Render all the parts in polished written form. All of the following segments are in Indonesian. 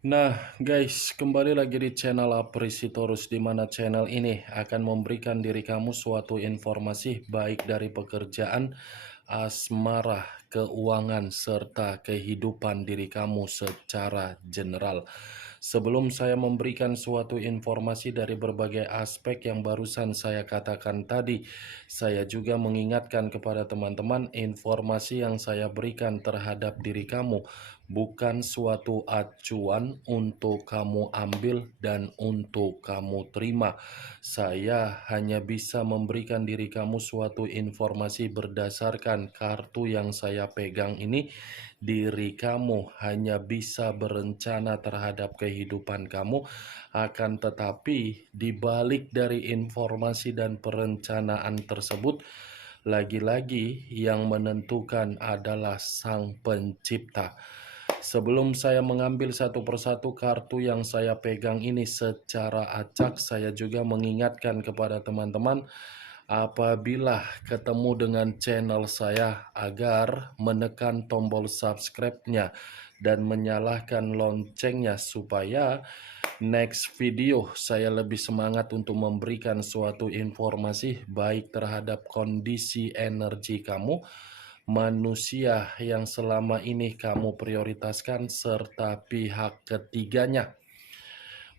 Nah, guys, kembali lagi di channel Aprisitorus, di mana channel ini akan memberikan diri kamu suatu informasi baik dari pekerjaan, asmara, keuangan, serta kehidupan diri kamu secara general. Sebelum saya memberikan suatu informasi dari berbagai aspek yang barusan saya katakan tadi, saya juga mengingatkan kepada teman-teman informasi yang saya berikan terhadap diri kamu bukan suatu acuan untuk kamu ambil dan untuk kamu terima. Saya hanya bisa memberikan diri kamu suatu informasi berdasarkan kartu yang saya pegang ini. Diri kamu hanya bisa berencana terhadap kehidupan kamu, akan tetapi di balik dari informasi dan perencanaan tersebut, lagi-lagi yang menentukan adalah Sang Pencipta. Sebelum saya mengambil satu persatu kartu yang saya pegang ini secara acak, saya juga mengingatkan kepada teman-teman apabila ketemu dengan channel saya agar menekan tombol subscribe-nya dan menyalakan loncengnya supaya next video saya lebih semangat untuk memberikan suatu informasi baik terhadap kondisi energi kamu, manusia yang selama ini kamu prioritaskan, serta pihak ketiganya.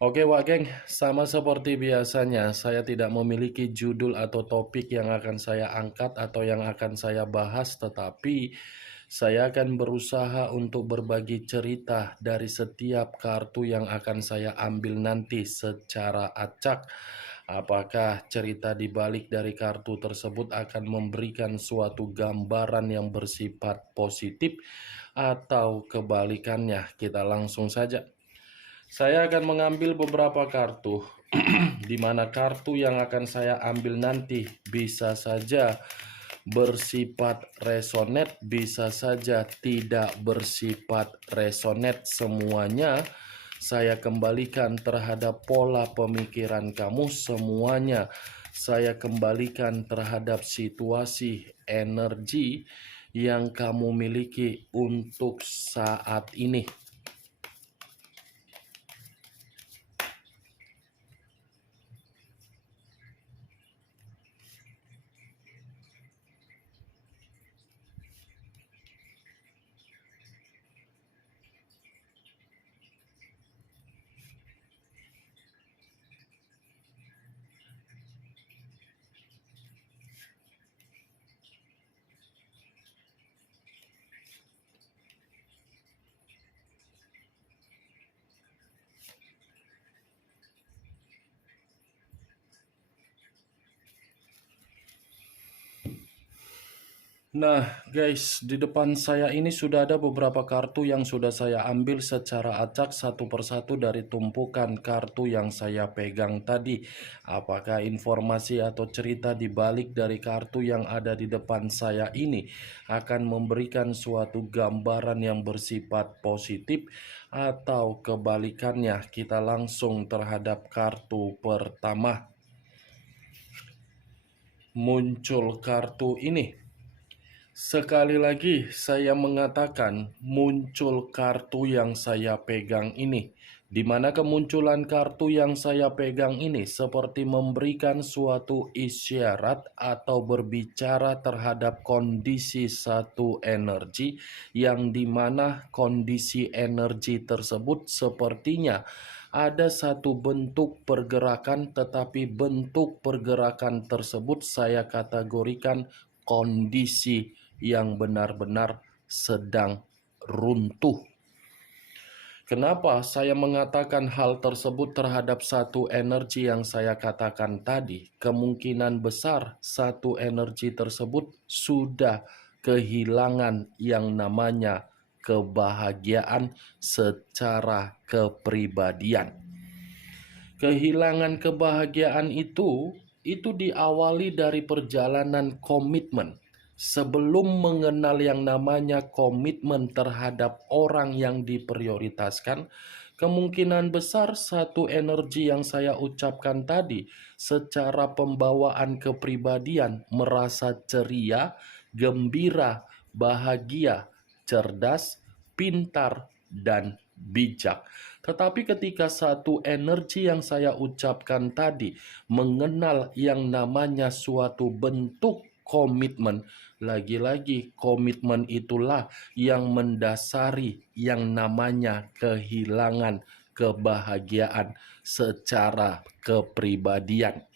Oke Wak Geng, sama seperti biasanya, saya tidak memiliki judul atau topik yang akan saya angkat atau yang akan saya bahas, tetapi saya akan berusaha untuk berbagi cerita dari setiap kartu yang akan saya ambil nanti secara acak. Apakah cerita di balik dari kartu tersebut akan memberikan suatu gambaran yang bersifat positif atau kebalikannya? Kita langsung saja. Saya akan mengambil beberapa kartu, di mana kartu yang akan saya ambil nanti bisa saja bersifat resonate, bisa saja tidak bersifat resonate. Semuanya saya kembalikan terhadap pola pemikiran kamu, semuanya saya kembalikan terhadap situasi energi yang kamu miliki untuk saat ini. Nah guys, di depan saya ini sudah ada beberapa kartu yang sudah saya ambil secara acak satu persatu dari tumpukan kartu yang saya pegang tadi. Apakah informasi atau cerita di balik dari kartu yang ada di depan saya ini akan memberikan suatu gambaran yang bersifat positif atau kebalikannya? Kita langsung terhadap kartu pertama. Muncul kartu ini. Sekali lagi saya mengatakan muncul kartu yang saya pegang ini, di mana kemunculan kartu yang saya pegang ini seperti memberikan suatu isyarat atau berbicara terhadap kondisi satu energi, yang dimana kondisi energi tersebut sepertinya ada satu bentuk pergerakan, tetapi bentuk pergerakan tersebut saya kategorikan kondisi yang benar-benar sedang runtuh. Kenapa saya mengatakan hal tersebut terhadap satu energi yang saya katakan tadi? Kemungkinan besar satu energi tersebut sudah kehilangan yang namanya kebahagiaan secara kepribadian. Kehilangan kebahagiaan itu diawali dari perjalanan komitmen. Sebelum mengenal yang namanya komitmen terhadap orang yang diprioritaskan, kemungkinan besar satu energi yang saya ucapkan tadi secara pembawaan kepribadian merasa ceria, gembira, bahagia, cerdas, pintar, dan bijak. Tetapi ketika satu energi yang saya ucapkan tadi mengenal yang namanya suatu bentuk komitmen, lagi-lagi komitmen itulah yang mendasari yang namanya kehilangan kebahagiaan secara kepribadian.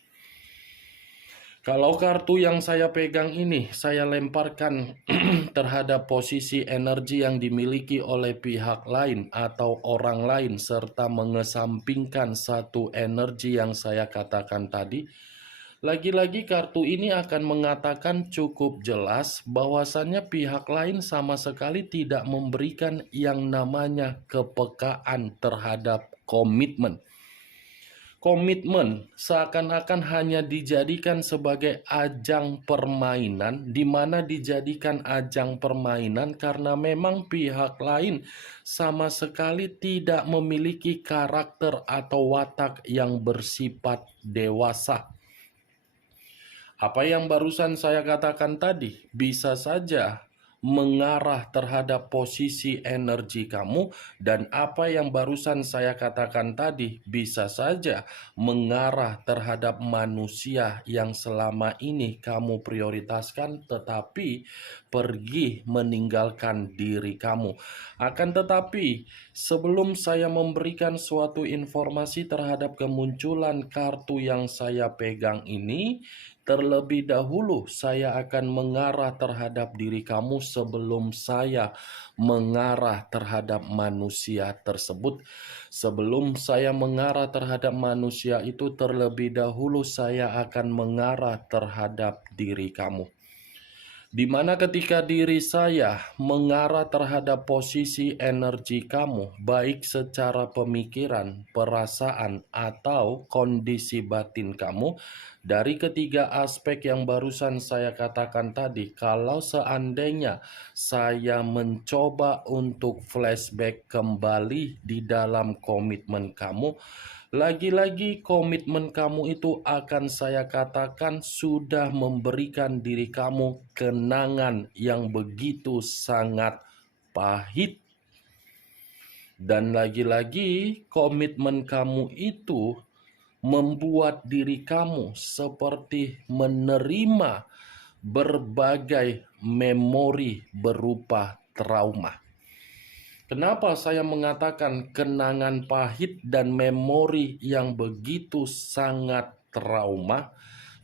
Kalau kartu yang saya pegang ini saya lemparkan terhadap posisi energi yang dimiliki oleh pihak lain atau orang lain serta mengesampingkan satu energi yang saya katakan tadi, lagi-lagi kartu ini akan mengatakan cukup jelas bahwasannya pihak lain sama sekali tidak memberikan yang namanya kepekaan terhadap komitmen. Komitmen seakan-akan hanya dijadikan sebagai ajang permainan, di mana dijadikan ajang permainan karena memang pihak lain sama sekali tidak memiliki karakter atau watak yang bersifat dewasa. Apa yang barusan saya katakan tadi bisa saja mengarah terhadap posisi energi kamu, dan apa yang barusan saya katakan tadi bisa saja mengarah terhadap manusia yang selama ini kamu prioritaskan tetapi pergi meninggalkan diri kamu. Akan tetapi sebelum saya memberikan suatu informasi terhadap kemunculan kartu yang saya pegang ini, terlebih dahulu saya akan mengarah terhadap diri kamu sebelum saya mengarah terhadap manusia tersebut. Sebelum saya mengarah terhadap manusia itu, terlebih dahulu saya akan mengarah terhadap diri kamu. Di mana ketika diri saya mengarah terhadap posisi energi kamu, baik secara pemikiran, perasaan, atau kondisi batin kamu, dari ketiga aspek yang barusan saya katakan tadi, kalau seandainya saya mencoba untuk flashback kembali di dalam komitmen kamu, lagi-lagi komitmen kamu itu akan saya katakan sudah memberikan diri kamu kenangan yang begitu sangat pahit. Dan lagi-lagi komitmen kamu itu membuat diri kamu seperti menerima berbagai memori berupa trauma. Kenapa saya mengatakan kenangan pahit dan memori yang begitu sangat trauma?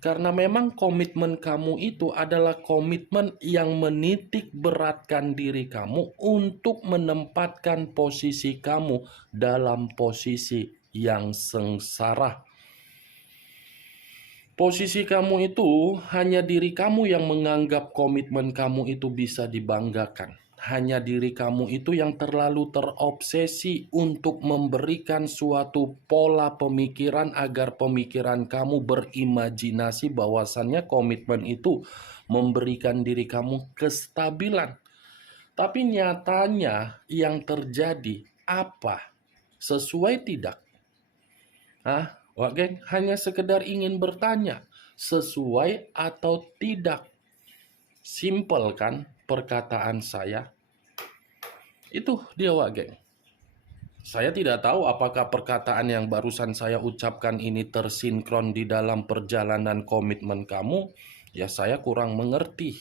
Karena memang komitmen kamu itu adalah komitmen yang menitik beratkan diri kamu untuk menempatkan posisi kamu dalam posisi yang sengsara. Posisi kamu itu hanya diri kamu yang menganggap komitmen kamu itu bisa dibanggakan. Hanya diri kamu itu yang terlalu terobsesi untuk memberikan suatu pola pemikiran agar pemikiran kamu berimajinasi bahwasannya komitmen itu memberikan diri kamu kestabilan. Tapi nyatanya yang terjadi apa? Sesuai tidak? Wah, geng, hanya sekedar ingin bertanya, sesuai atau tidak? Simpel kan perkataan saya? Itu dia, wak, geng. Saya tidak tahu apakah perkataan yang barusan saya ucapkan ini tersinkron di dalam perjalanan komitmen kamu. Ya, saya kurang mengerti.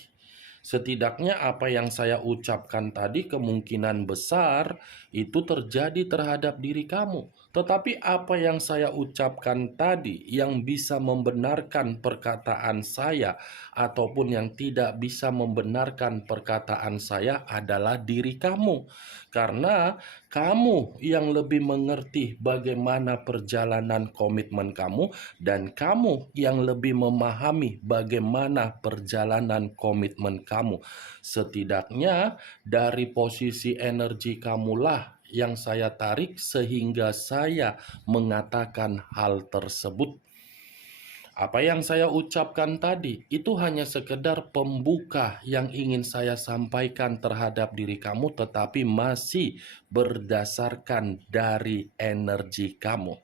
Setidaknya apa yang saya ucapkan tadi kemungkinan besar itu terjadi terhadap diri kamu. Tetapi apa yang saya ucapkan tadi yang bisa membenarkan perkataan saya ataupun yang tidak bisa membenarkan perkataan saya adalah diri kamu. Karena kamu yang lebih mengerti bagaimana perjalanan komitmen kamu, dan kamu yang lebih memahami bagaimana perjalanan komitmen kamu. Setidaknya dari posisi energi kamulah yang saya tarik sehingga saya mengatakan hal tersebut. Apa yang saya ucapkan tadi itu hanya sekedar pembuka yang ingin saya sampaikan terhadap diri kamu, tetapi masih berdasarkan dari energi kamu.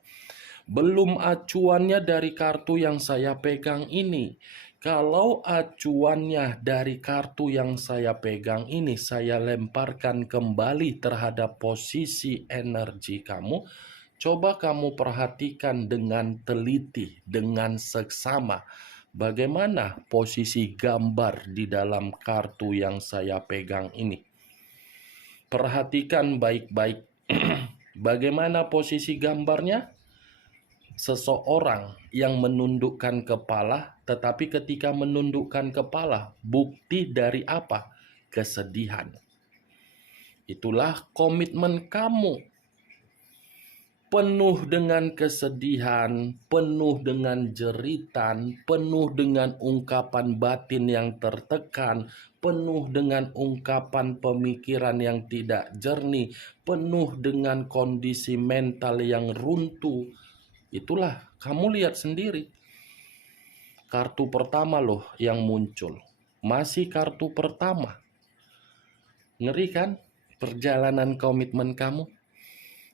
Belum acuannya dari kartu yang saya pegang ini. Kalau acuannya dari kartu yang saya pegang ini saya lemparkan kembali terhadap posisi energi kamu, coba kamu perhatikan dengan teliti, dengan seksama. Bagaimana posisi gambar di dalam kartu yang saya pegang ini? Perhatikan baik-baik. Bagaimana posisi gambarnya? Seseorang yang menundukkan kepala, tetapi ketika menundukkan kepala, bukti dari apa? Kesedihan. Itulah komitmen kamu. Penuh dengan kesedihan, penuh dengan jeritan, penuh dengan ungkapan batin yang tertekan, penuh dengan ungkapan pemikiran yang tidak jernih, penuh dengan kondisi mental yang runtuh. Itulah, kamu lihat sendiri. Kartu pertama loh yang muncul. Masih kartu pertama. Ngeri kan perjalanan komitmen kamu?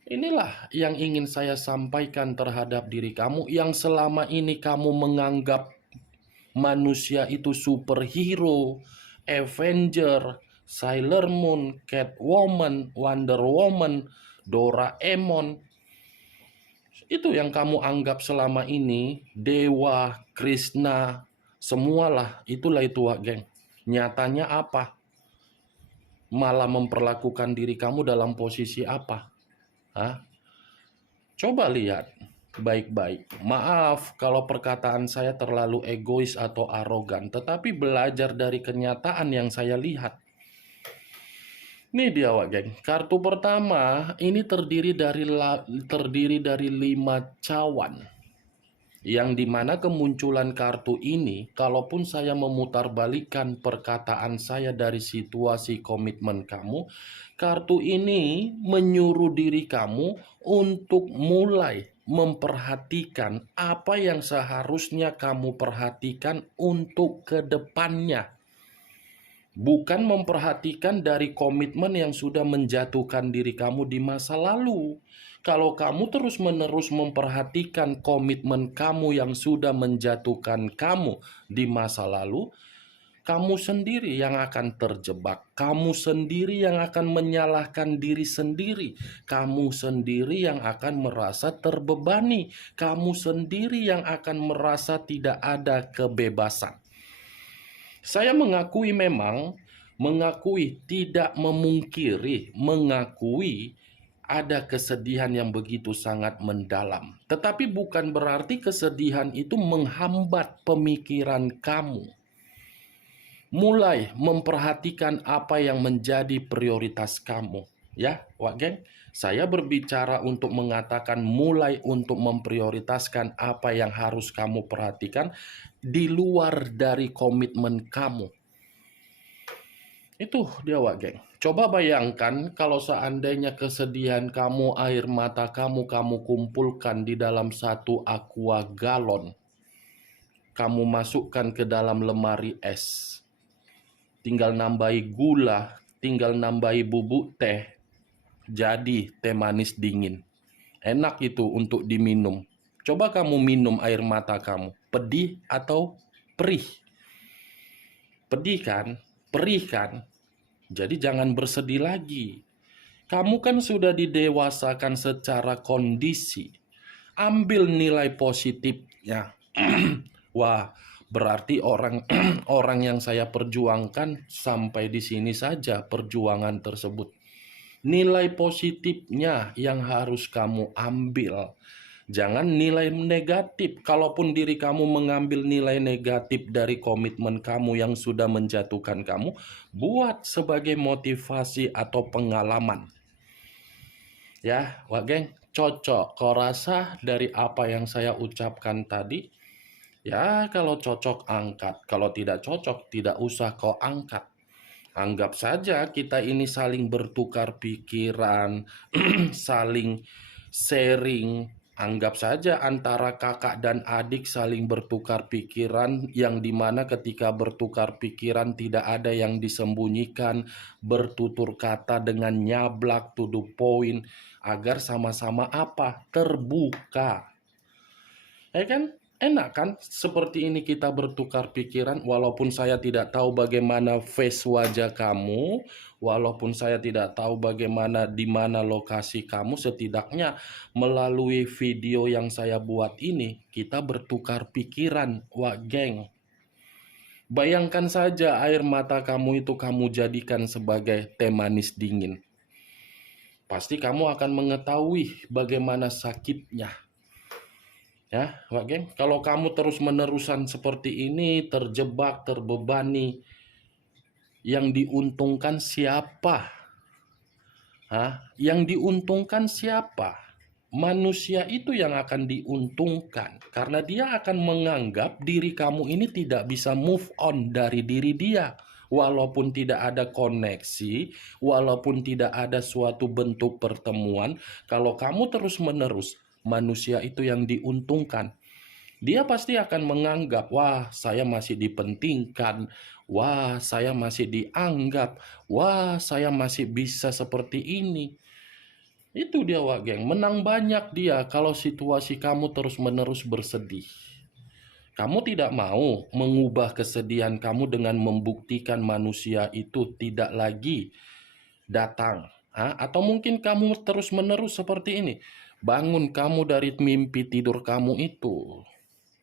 Inilah yang ingin saya sampaikan terhadap diri kamu yang selama ini kamu menganggap manusia itu superhero, Avenger, Sailor Moon, Catwoman, Wonder Woman, Doraemon. Itu yang kamu anggap selama ini, dewa, Krishna, semualah, itulah itu, geng. Nyatanya apa? Malah memperlakukan diri kamu dalam posisi apa? Hah? Coba lihat baik-baik. Maaf kalau perkataan saya terlalu egois atau arogan, tetapi belajar dari kenyataan yang saya lihat. Ini dia, geng. Kartu pertama ini terdiri dari 5 cawan. Yang dimana kemunculan kartu ini, kalaupun saya memutarbalikkan perkataan saya dari situasi komitmen kamu, kartu ini menyuruh diri kamu untuk mulai memperhatikan apa yang seharusnya kamu perhatikan untuk ke depannya. Bukan memperhatikan dari komitmen yang sudah menjatuhkan diri kamu di masa lalu. Kalau kamu terus-menerus memperhatikan komitmen kamu yang sudah menjatuhkan kamu di masa lalu, kamu sendiri yang akan terjebak. Kamu sendiri yang akan menyalahkan diri sendiri. Kamu sendiri yang akan merasa terbebani. Kamu sendiri yang akan merasa tidak ada kebebasan. Saya mengakui tidak memungkiri, mengakui ada kesedihan yang begitu sangat mendalam. Tetapi bukan berarti kesedihan itu menghambat pemikiran kamu. Mulai memperhatikan apa yang menjadi prioritas kamu. Ya, geng, saya berbicara untuk mengatakan mulai untuk memprioritaskan apa yang harus kamu perhatikan di luar dari komitmen kamu. Itu dia, geng. Coba bayangkan kalau seandainya kesedihan kamu, air mata kamu kumpulkan di dalam satu aqua galon. Kamu masukkan ke dalam lemari es. Tinggal nambahi gula, tinggal nambahi bubuk teh. Jadi teh manis dingin. Enak itu untuk diminum. Coba kamu minum air mata kamu. Pedih atau perih? Pedih kan? Perih kan? Jadi jangan bersedih lagi. Kamu kan sudah didewasakan secara kondisi. Ambil nilai positifnya. Wah, berarti orang orang yang saya perjuangkan sampai di sini saja perjuangan tersebut. Nilai positifnya yang harus kamu ambil. Jangan nilai negatif. Kalaupun diri kamu mengambil nilai negatif dari komitmen kamu yang sudah menjatuhkan kamu, buat sebagai motivasi atau pengalaman. Ya, geng, cocok. Kau rasa dari apa yang saya ucapkan tadi? Ya, kalau cocok angkat. Kalau tidak cocok, tidak usah kau angkat. Anggap saja kita ini saling bertukar pikiran, saling sharing. Anggap saja antara kakak dan adik saling bertukar pikiran, yang dimana ketika bertukar pikiran tidak ada yang disembunyikan, bertutur kata dengan nyablak, to the point, agar sama-sama apa? Terbuka. Ya kan? Enak kan seperti ini kita bertukar pikiran walaupun saya tidak tahu bagaimana face wajah kamu, walaupun saya tidak tahu bagaimana di mana lokasi kamu, setidaknya melalui video yang saya buat ini kita bertukar pikiran, wah geng. Bayangkan saja air mata kamu itu kamu jadikan sebagai teh manis dingin. Pasti kamu akan mengetahui bagaimana sakitnya. Ya, Pak Geng, kalau kamu terus-menerusan seperti ini, terjebak, terbebani, yang diuntungkan siapa? Yang diuntungkan siapa? Manusia itu yang akan diuntungkan, karena dia akan menganggap diri kamu ini tidak bisa move on dari diri dia. Walaupun tidak ada koneksi, walaupun tidak ada suatu bentuk pertemuan, kalau kamu terus-menerus, manusia itu yang diuntungkan. Dia pasti akan menganggap, wah saya masih dipentingkan, wah saya masih dianggap, wah saya masih bisa seperti ini. Itu dia Wak Geng, menang banyak dia kalau situasi kamu terus-menerus bersedih. Kamu tidak mau mengubah kesedihan kamu dengan membuktikan manusia itu tidak lagi datang. Atau mungkin kamu terus-menerus seperti ini. Bangun kamu dari mimpi tidur kamu itu.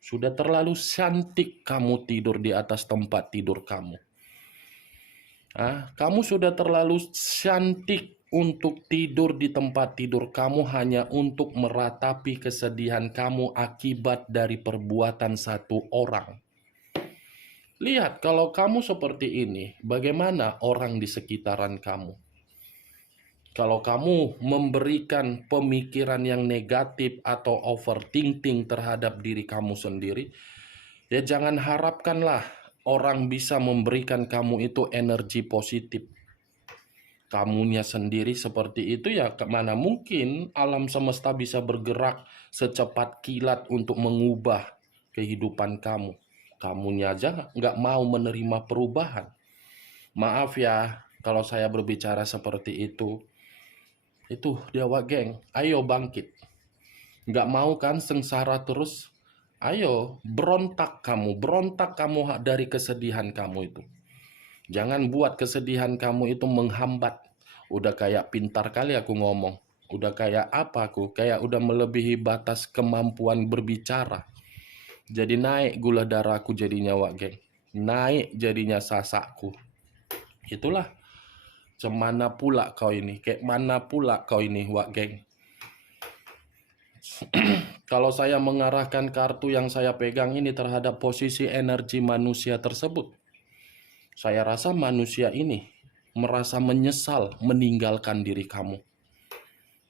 Sudah terlalu cantik kamu tidur di atas tempat tidur kamu. Kamu sudah terlalu cantik untuk tidur di tempat tidur kamu hanya untuk meratapi kesedihan kamu akibat dari perbuatan satu orang. Lihat, kalau kamu seperti ini, bagaimana orang di sekitaran kamu? Kalau kamu memberikan pemikiran yang negatif atau overthinking terhadap diri kamu sendiri, ya jangan harapkanlah orang bisa memberikan kamu itu energi positif. Kamunya sendiri seperti itu, ya kemana mungkin alam semesta bisa bergerak secepat kilat untuk mengubah kehidupan kamu. Kamunya aja nggak mau menerima perubahan. Maaf ya kalau saya berbicara seperti itu. Itu dia Wak Geng, ayo bangkit. Nggak mau kan sengsara terus? Ayo berontak kamu dari kesedihan kamu itu. Jangan buat kesedihan kamu itu menghambat. Udah kayak pintar kali aku ngomong. Udah kayak apa aku? Kayak udah melebihi batas kemampuan berbicara. Jadi naik gula darahku jadinya Wak Geng. Naik jadinya sasakku. Itulah. Cemana pula kau ini? Kayak mana pula kau ini Wak Geng? Kalau saya mengarahkan kartu yang saya pegang ini terhadap posisi energi manusia tersebut, saya rasa manusia ini merasa menyesal meninggalkan diri kamu.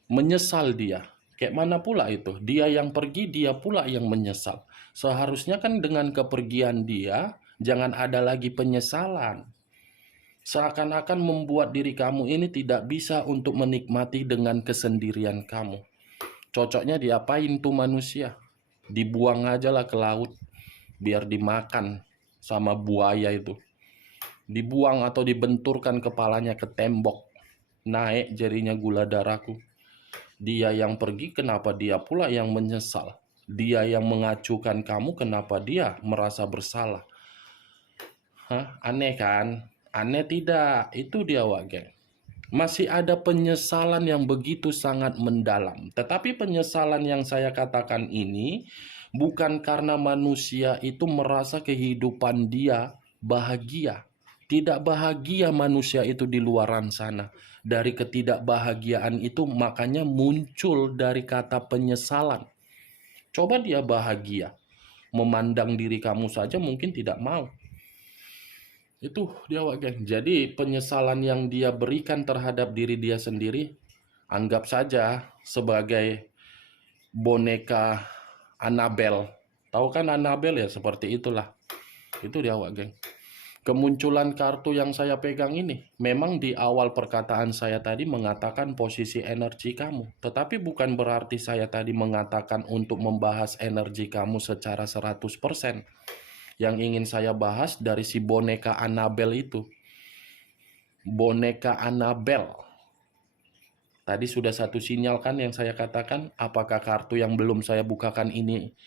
Menyesal dia. Kayak mana pula itu? Dia yang pergi, dia pula yang menyesal. Seharusnya kan dengan kepergian dia, jangan ada lagi penyesalan. Seakan-akan membuat diri kamu ini tidak bisa untuk menikmati dengan kesendirian kamu. Cocoknya diapain tuh manusia? Dibuang aja lah ke laut, biar dimakan sama buaya itu. Dibuang atau dibenturkan kepalanya ke tembok. Naik jadinya gula darahku. Dia yang pergi, kenapa dia pula yang menyesal? Dia yang mengacuhkan kamu, kenapa dia merasa bersalah? Aneh kan? Aneh tidak? Itu dia Wak Geng. Masih ada penyesalan yang begitu sangat mendalam. Tetapi penyesalan yang saya katakan ini bukan karena manusia itu merasa kehidupan dia bahagia. Tidak bahagia manusia itu di luaran sana. Dari ketidakbahagiaan itu makanya muncul dari kata penyesalan. Coba dia bahagia. Memandang diri kamu saja mungkin tidak mau. Itu dia Wak Geng. Jadi penyesalan yang dia berikan terhadap diri dia sendiri, anggap saja sebagai boneka Annabelle. Tahu kan Annabelle ya, seperti itulah. Itu dia Wak Geng. Kemunculan kartu yang saya pegang ini, memang di awal perkataan saya tadi mengatakan posisi energi kamu. Tetapi bukan berarti saya tadi mengatakan untuk membahas energi kamu secara 100%. Yang ingin saya bahas dari si boneka Annabelle itu. Boneka Annabelle. Tadi sudah satu sinyal kan yang saya katakan, apakah kartu yang belum saya bukakan ini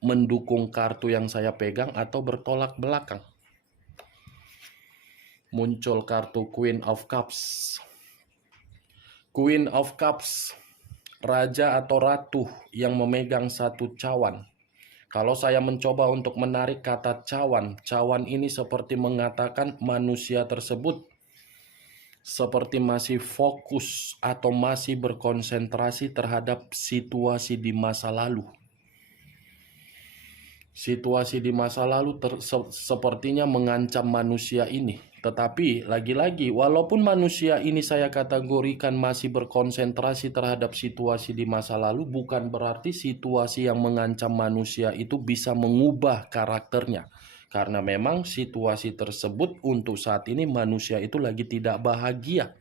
mendukung kartu yang saya pegang atau bertolak belakang. Muncul kartu Queen of Cups. Queen of Cups, raja atau ratu yang memegang satu cawan. Kalau saya mencoba untuk menarik kata cawan, cawan ini seperti mengatakan manusia tersebut seperti masih fokus atau masih berkonsentrasi terhadap situasi di masa lalu. Situasi di masa lalu sepertinya mengancam manusia ini. Tetapi lagi-lagi, walaupun manusia ini saya kategorikan masih berkonsentrasi terhadap situasi di masa lalu, bukan berarti situasi yang mengancam manusia itu bisa mengubah karakternya. Karena memang situasi tersebut untuk saat ini manusia itu lagi tidak bahagia.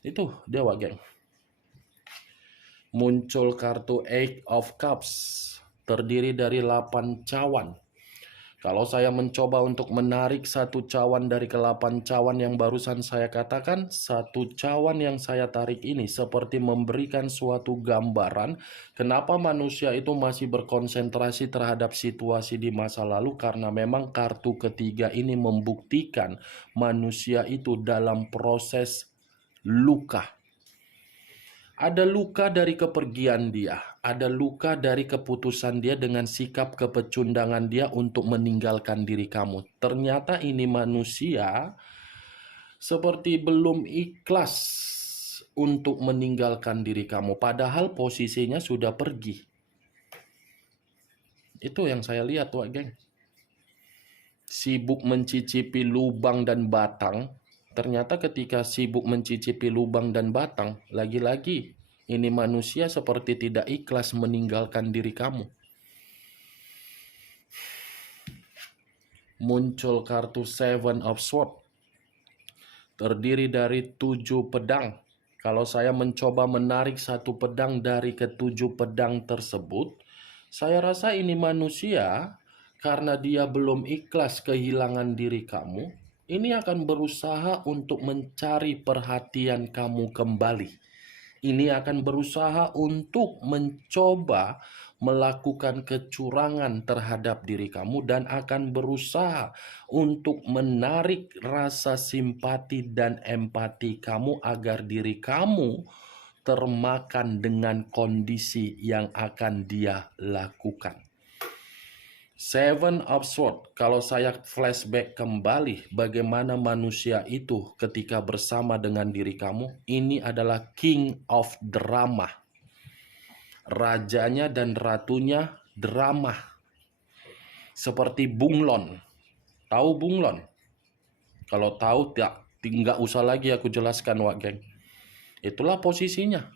Itu dewa, geng. Muncul kartu Eight of Cups, terdiri dari 8 cawan. Kalau saya mencoba untuk menarik satu cawan dari ke-8 cawan yang barusan saya katakan, satu cawan yang saya tarik ini seperti memberikan suatu gambaran kenapa manusia itu masih berkonsentrasi terhadap situasi di masa lalu, karena memang kartu ketiga ini membuktikan manusia itu dalam proses luka. Ada luka dari kepergian dia, ada luka dari keputusan dia dengan sikap kepecundangan dia untuk meninggalkan diri kamu. Ternyata ini manusia seperti belum ikhlas untuk meninggalkan diri kamu, padahal posisinya sudah pergi. Itu yang saya lihat, Wak Geng. Sibuk mencicipi lubang dan batang. Ternyata ketika sibuk mencicipi lubang dan batang, lagi-lagi ini manusia seperti tidak ikhlas meninggalkan diri kamu. Muncul kartu Seven of Swords, terdiri dari 7 pedang. Kalau saya mencoba menarik satu pedang dari ke-7 pedang tersebut, saya rasa ini manusia karena dia belum ikhlas kehilangan diri kamu, ini akan berusaha untuk mencari perhatian kamu kembali. Ini akan berusaha untuk mencoba melakukan kecurangan terhadap diri kamu dan akan berusaha untuk menarik rasa simpati dan empati kamu agar diri kamu termakan dengan kondisi yang akan dia lakukan. Seven of Swords, kalau saya flashback kembali bagaimana manusia itu ketika bersama dengan diri kamu, ini adalah King of Drama. Rajanya dan ratunya drama. Seperti bunglon. Tahu bunglon? Kalau tahu, nggak usah lagi aku jelaskan, Wak Geng. Itulah posisinya.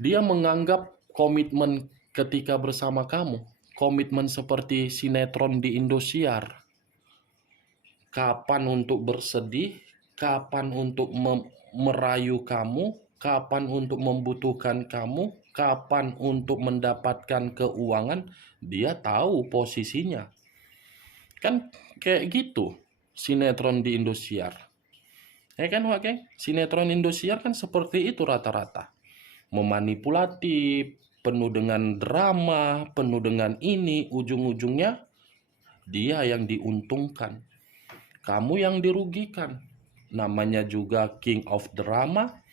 Dia menganggap komitmen ketika bersama kamu, komitmen seperti sinetron di Indosiar. Kapan untuk bersedih, kapan untuk merayu kamu, kapan untuk membutuhkan kamu, kapan untuk mendapatkan keuangan, dia tahu posisinya. Kan kayak gitu sinetron di Indosiar. Ya kan, Wak? Sinetron Indosiar kan seperti itu rata-rata. Memanipulatif, penuh dengan drama, penuh dengan ini, ujung-ujungnya dia yang diuntungkan, kamu yang dirugikan. Namanya juga King of Drama.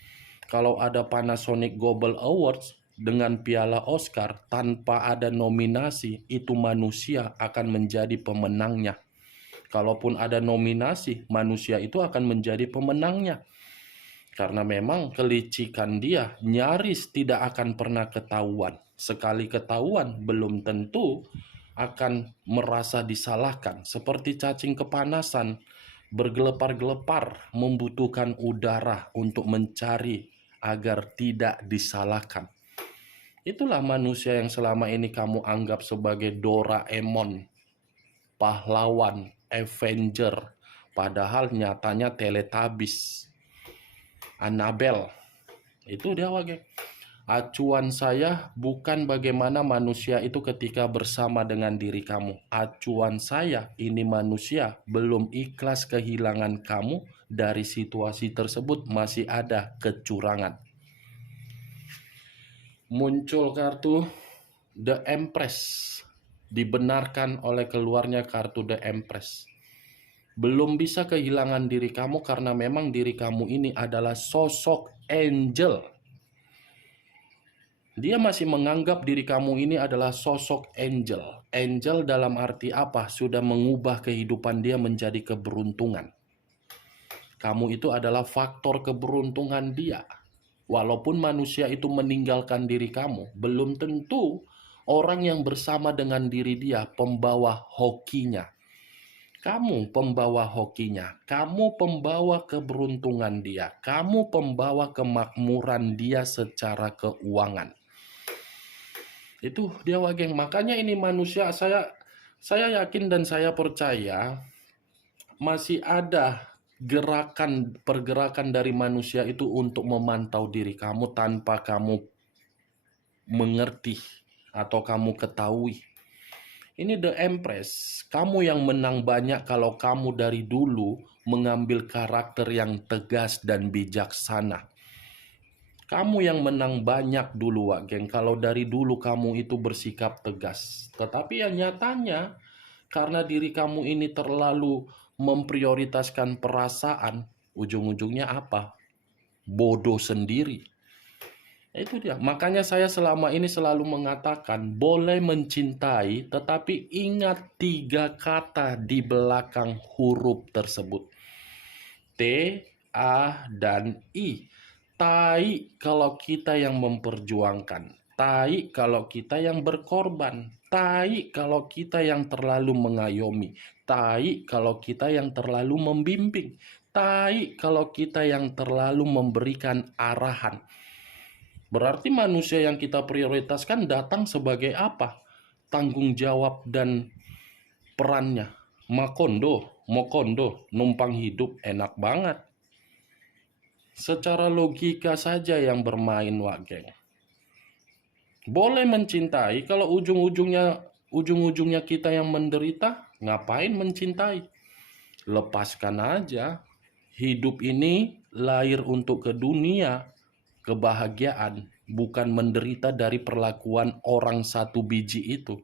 Kalau ada Panasonic Global Awards dengan piala Oscar tanpa ada nominasi, itu manusia akan menjadi pemenangnya. Kalaupun ada nominasi, manusia itu akan menjadi pemenangnya. Karena memang kelicikan dia nyaris tidak akan pernah ketahuan. Sekali ketahuan, belum tentu akan merasa disalahkan. Seperti cacing kepanasan, bergelepar-gelepar, membutuhkan udara untuk mencari agar tidak disalahkan. Itulah manusia yang selama ini kamu anggap sebagai Doraemon, pahlawan, Avenger, padahal nyatanya Teletubbies, Annabelle. Itu dia, Wage. Acuan saya bukan bagaimana manusia itu ketika bersama dengan diri kamu. Acuan saya, ini manusia belum ikhlas kehilangan kamu, dari situasi tersebut masih ada kecurangan. Muncul kartu The Empress. Dibenarkan oleh keluarnya kartu The Empress. Belum bisa kehilangan diri kamu karena memang diri kamu ini adalah sosok angel. Dia masih menganggap diri kamu ini adalah sosok angel. Angel dalam arti apa? Sudah mengubah kehidupan dia menjadi keberuntungan. Kamu itu adalah faktor keberuntungan dia. Walaupun manusia itu meninggalkan diri kamu, belum tentu orang yang bersama dengan diri dia pembawa hokinya. Kamu pembawa hokinya, kamu pembawa keberuntungan dia, kamu pembawa kemakmuran dia secara keuangan. Itu dia Wageng. Makanya ini manusia, saya yakin dan saya percaya masih ada pergerakan dari manusia itu untuk memantau diri kamu tanpa kamu mengerti atau kamu ketahui. Ini The Empress, kamu yang menang banyak kalau kamu dari dulu mengambil karakter yang tegas dan bijaksana. Kamu yang menang banyak dulu, Wak Geng, kalau dari dulu kamu itu bersikap tegas. Tetapi yang nyatanya, karena diri kamu ini terlalu memprioritaskan perasaan, ujung-ujungnya apa? Bodoh sendiri. Itu dia. Makanya saya selama ini selalu mengatakan, boleh mencintai, tetapi ingat 3 kata di belakang huruf tersebut. T, A, dan I. Tai kalau kita yang memperjuangkan. Tai kalau kita yang berkorban. Tai kalau kita yang terlalu mengayomi. Tai kalau kita yang terlalu membimbing. Tai kalau kita yang terlalu memberikan arahan. Berarti manusia yang kita prioritaskan datang sebagai apa? Tanggung jawab dan perannya. Mokondo, numpang hidup, enak banget. Secara logika saja yang bermain, Wak Geng. Boleh mencintai kalau ujung-ujungnya kita yang menderita, ngapain mencintai? Lepaskan aja. Hidup ini lahir untuk ke dunia kebahagiaan, bukan menderita dari perlakuan orang satu biji itu.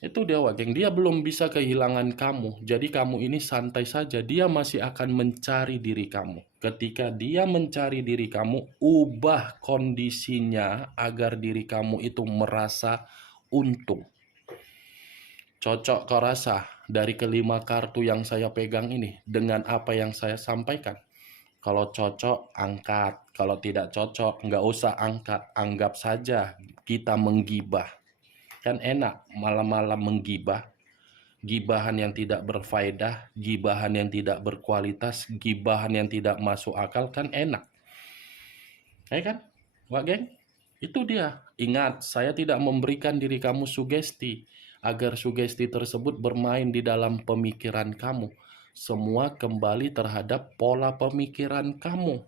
Itu dia Wak Geng, dia belum bisa kehilangan kamu. Jadi kamu ini santai saja, dia masih akan mencari diri kamu. Ketika dia mencari diri kamu, ubah kondisinya agar diri kamu itu merasa untung. Cocok kau rasa dari kelima kartu yang saya pegang ini dengan apa yang saya sampaikan? Kalau cocok, angkat. Kalau tidak cocok, nggak usah angkat. Anggap saja kita menggibah. Kan enak malam-malam menggibah. Gibahan yang tidak berfaedah, gibahan yang tidak berkualitas, gibahan yang tidak masuk akal, kan enak. Ya kan, Wak Geng? Itu dia. Ingat, saya tidak memberikan diri kamu sugesti. Agar sugesti tersebut bermain di dalam pemikiran kamu. Semua kembali terhadap pola pemikiran kamu.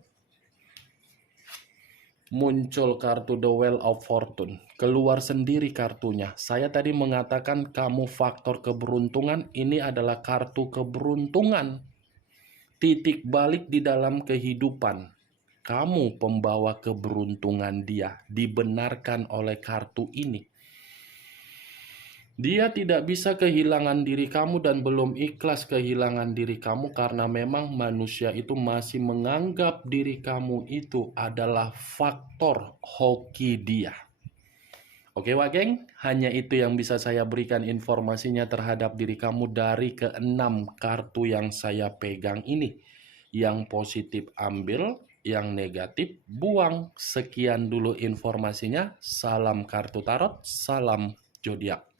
Muncul kartu The Wheel of Fortune. Keluar sendiri kartunya. Saya tadi mengatakan kamu faktor keberuntungan. Ini adalah kartu keberuntungan. Titik balik di dalam kehidupan. Kamu pembawa keberuntungan dia. Dibenarkan oleh kartu ini. Dia tidak bisa kehilangan diri kamu dan belum ikhlas kehilangan diri kamu karena memang manusia itu masih menganggap diri kamu itu adalah faktor hoki dia. Oke Wak Geng, hanya itu yang bisa saya berikan informasinya terhadap diri kamu dari ke-6 kartu yang saya pegang ini. Yang positif ambil, yang negatif buang. Sekian dulu informasinya. Salam kartu tarot, salam zodiak.